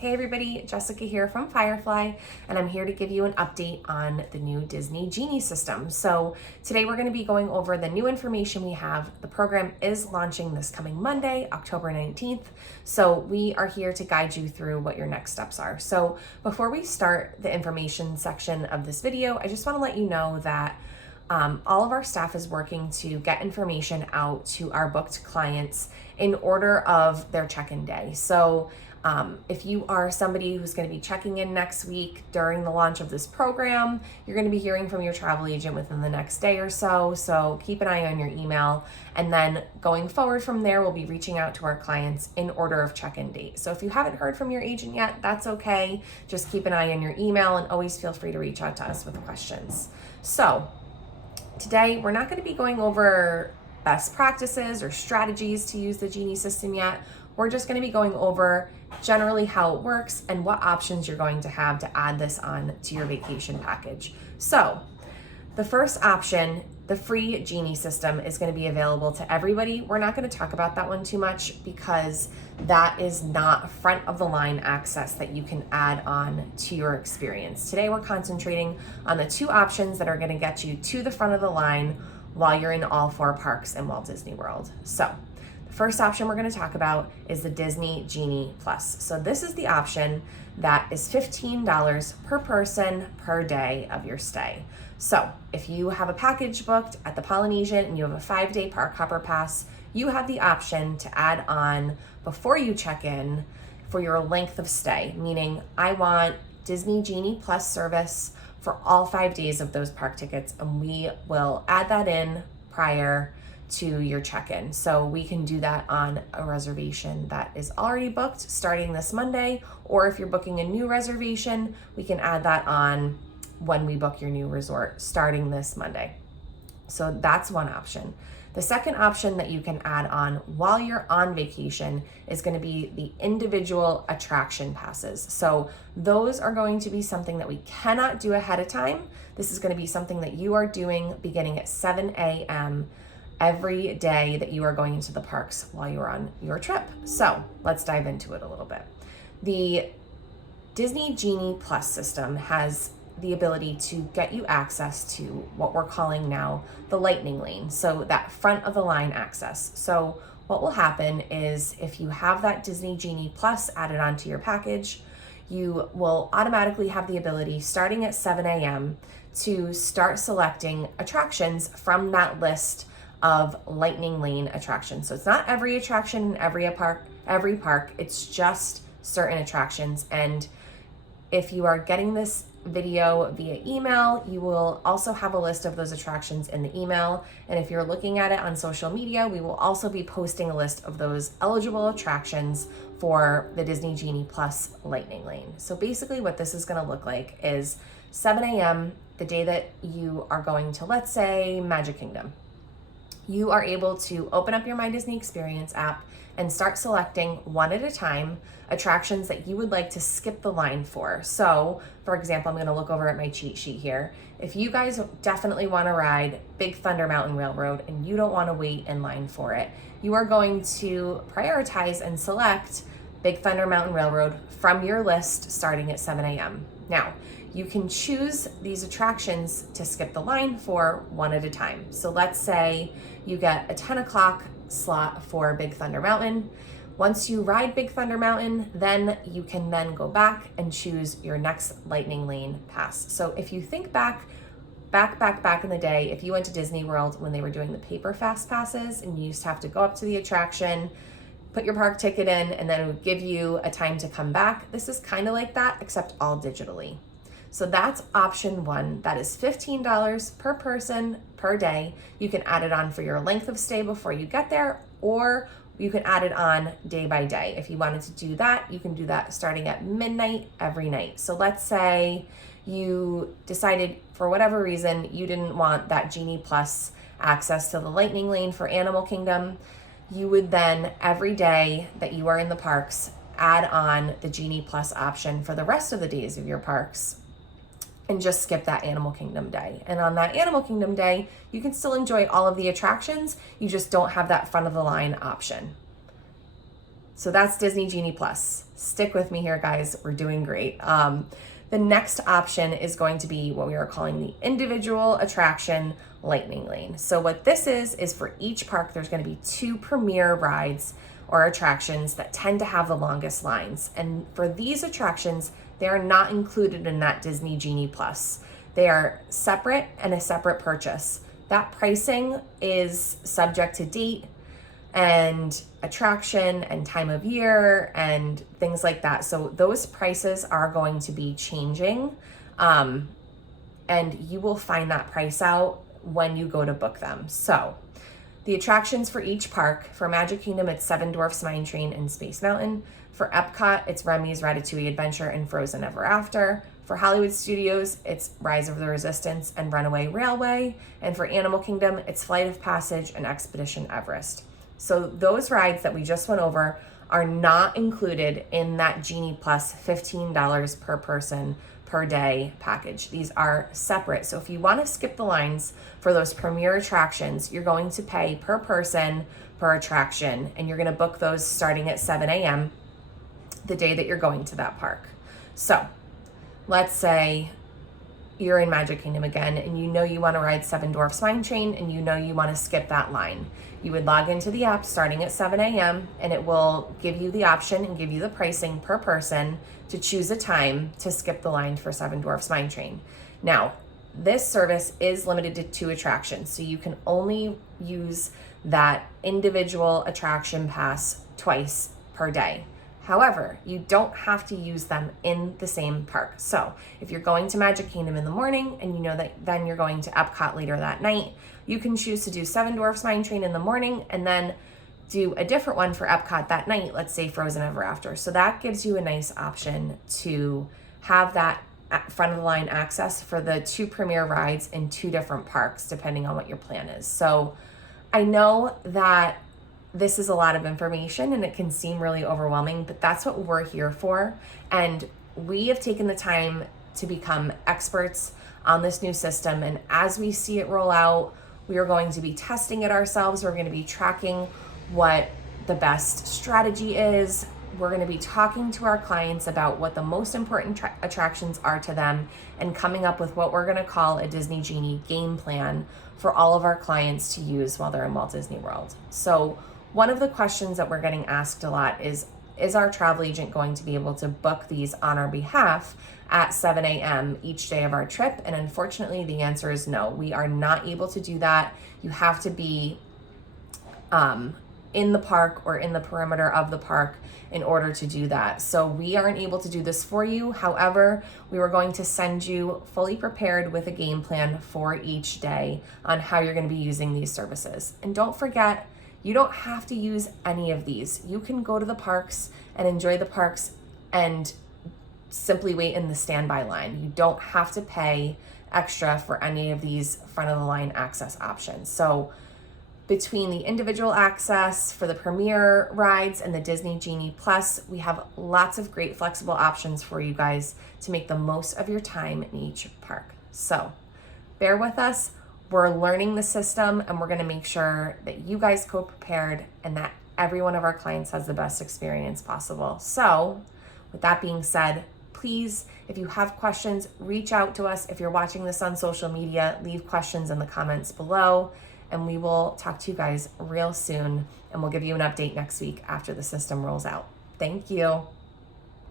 Hey everybody, Jessica here from Firefly, and I'm here to give you an update on the new Disney Genie system. So today we're going to be going over the new information we have. The program is launching this coming Monday, October 19th. So we are here to guide you through what your next steps are. So before we start the information section of this video, I just want to let you know that all of our staff is working to get information out to our booked clients in order of their check-in day. So if you are somebody who's going to be checking in next week during the launch of this program, you're going to be hearing from your travel agent within the next day or so. So keep an eye on your email. And then going forward from there, we'll be reaching out to our clients in order of check-in date. So if you haven't heard from your agent yet, that's okay. Just keep an eye on your email and always feel free to reach out to us with questions. So today, we're not going to be going over best practices or strategies to use the Genie system yet. We're just going to be going over generally how it works and what options you're going to have to add this on to your vacation package. So the first option, the free Genie system, is going to be available to everybody. We're not going to talk about that one too much because that is not front of the line access that you can add on to your experience. Today we're concentrating on the two options that are going to get you to the front of the line while you're in all four parks in Walt Disney World. So the first option we're going to talk about is the Disney Genie Plus. So this is the option that is $15 per person per day of your stay. So if you have a package booked at the Polynesian and you have a 5-day park hopper pass, you have the option to add on before you check in for your length of stay, meaning I want Disney Genie Plus service for all 5 days of those park tickets, and we will add that in prior to your check-in. So we can do that on a reservation that is already booked starting this Monday, or if you're booking a new reservation, we can add that on when we book your new resort starting this Monday. So that's one option. The second option that you can add on while you're on vacation is going to be the individual attraction passes. So those are going to be something that we cannot do ahead of time. This is going to be something that you are doing beginning at 7 a.m. every day that you are going into the parks while you're on your trip. So let's dive into it a little bit. The Disney Genie Plus system has the ability to get you access to what we're calling now the lightning lane. So that front of the line access. So what will happen is if you have that Disney Genie Plus added onto your package, you will automatically have the ability starting at 7 a.m. to start selecting attractions from that list of lightning lane attractions. So it's not every attraction in every park, it's just certain attractions. And if you are getting this video via email, you will also have a list of those attractions in the email. And if you're looking at it on social media, we will also be posting a list of those eligible attractions for the Disney Genie Plus Lightning Lane. So basically what this is going to look like is 7 a.m. the day that you are going to, let's say, Magic Kingdom. You are able to open up your My Disney Experience app and start selecting one at a time attractions that you would like to skip the line for. So, for example, I'm going to look over at my cheat sheet here. If you guys definitely want to ride Big Thunder Mountain Railroad and you don't want to wait in line for it, you are going to prioritize and select Big Thunder Mountain Railroad from your list starting at 7 a.m. Now, you can choose these attractions to skip the line for one at a time. So let's say you get a 10 o'clock slot for Big Thunder Mountain. Once you ride Big Thunder Mountain, then you can then go back and choose your next lightning lane pass. So if you think back in the day, if you went to Disney World when they were doing the paper fast passes and you used to have to go up to the attraction, put your park ticket in, and then it would give you a time to come back. This is kind of like that, except all digitally. So that's option one. That is $15 per person per day. You can add it on for your length of stay before you get there, or you can add it on day by day. If you wanted to do that, you can do that starting at midnight every night. So let's say you decided for whatever reason you didn't want that Genie Plus access to the lightning lane for Animal Kingdom. You would then, every day that you are in the parks, add on the Genie Plus option for the rest of the days of your parks and just skip that Animal Kingdom day. And on that Animal Kingdom day, you can still enjoy all of the attractions, you just don't have that front of the line option. So that's Disney Genie Plus. Stick with me here, guys. We're doing great. The next option is going to be what we are calling the individual attraction lightning lane. So what this is for each park, there's going to be 2 premier rides or attractions that tend to have the longest lines. And for these attractions, they are not included in that Disney Genie Plus. They are separate and a separate purchase. That pricing is subject to date and attraction and time of year and things like that. So those prices are going to be changing, and you will find that price out when you go to book them. So the attractions for each park, for Magic Kingdom, it's Seven Dwarfs Mine Train and Space Mountain. For Epcot, it's Remy's Ratatouille Adventure and Frozen Ever After. For Hollywood Studios, it's Rise of the Resistance and Runaway Railway. And for Animal Kingdom, it's Flight of Passage and Expedition Everest. So those rides that we just went over are not included in that Genie Plus $15 per person per day package. These are separate. So if you want to skip the lines for those premier attractions, you're going to pay per person per attraction, and you're going to book those starting at 7 a.m. the day that you're going to that park. So let's say you're in Magic Kingdom again and you know you want to ride Seven Dwarfs Mine Train and you know you want to skip that line. You would log into the app starting at 7 a.m. and it will give you the option and give you the pricing per person to choose a time to skip the line for Seven Dwarfs Mine Train. Now, this service is limited to 2 attractions, so you can only use that individual attraction pass twice per day. However, you don't have to use them in the same park. So if you're going to Magic Kingdom in the morning and you know that then you're going to Epcot later that night, you can choose to do Seven Dwarfs Mine Train in the morning and then do a different one for Epcot that night, let's say Frozen Ever After. So that gives you a nice option to have that front of the line access for the 2 premier rides in 2 different parks, depending on what your plan is. So I know that this is a lot of information and it can seem really overwhelming, but that's what we're here for. And we have taken the time to become experts on this new system. And as we see it roll out, we are going to be testing it ourselves. We're going to be tracking what the best strategy is. We're going to be talking to our clients about what the most important attractions are to them and coming up with what we're going to call a Disney Genie game plan for all of our clients to use while they're in Walt Disney World. So one of the questions that we're getting asked a lot is our travel agent going to be able to book these on our behalf at 7 a.m. each day of our trip? And unfortunately, the answer is no. We are not able to do that. You have to be in the park or in the perimeter of the park in order to do that. So we aren't able to do this for you. However, we were going to send you fully prepared with a game plan for each day on how you're going to be using these services. And don't forget, you don't have to use any of these. You can go to the parks and enjoy the parks and simply wait in the standby line. You don't have to pay extra for any of these front of the line access options. So between the individual access for the premier rides and the Disney Genie Plus, we have lots of great flexible options for you guys to make the most of your time in each park. So bear with us. We're learning the system and we're going to make sure that you guys go prepared and that every one of our clients has the best experience possible. So with that being said, please, if you have questions, reach out to us. If you're watching this on social media, leave questions in the comments below, and we will talk to you guys real soon, and we'll give you an update next week after the system rolls out. Thank you.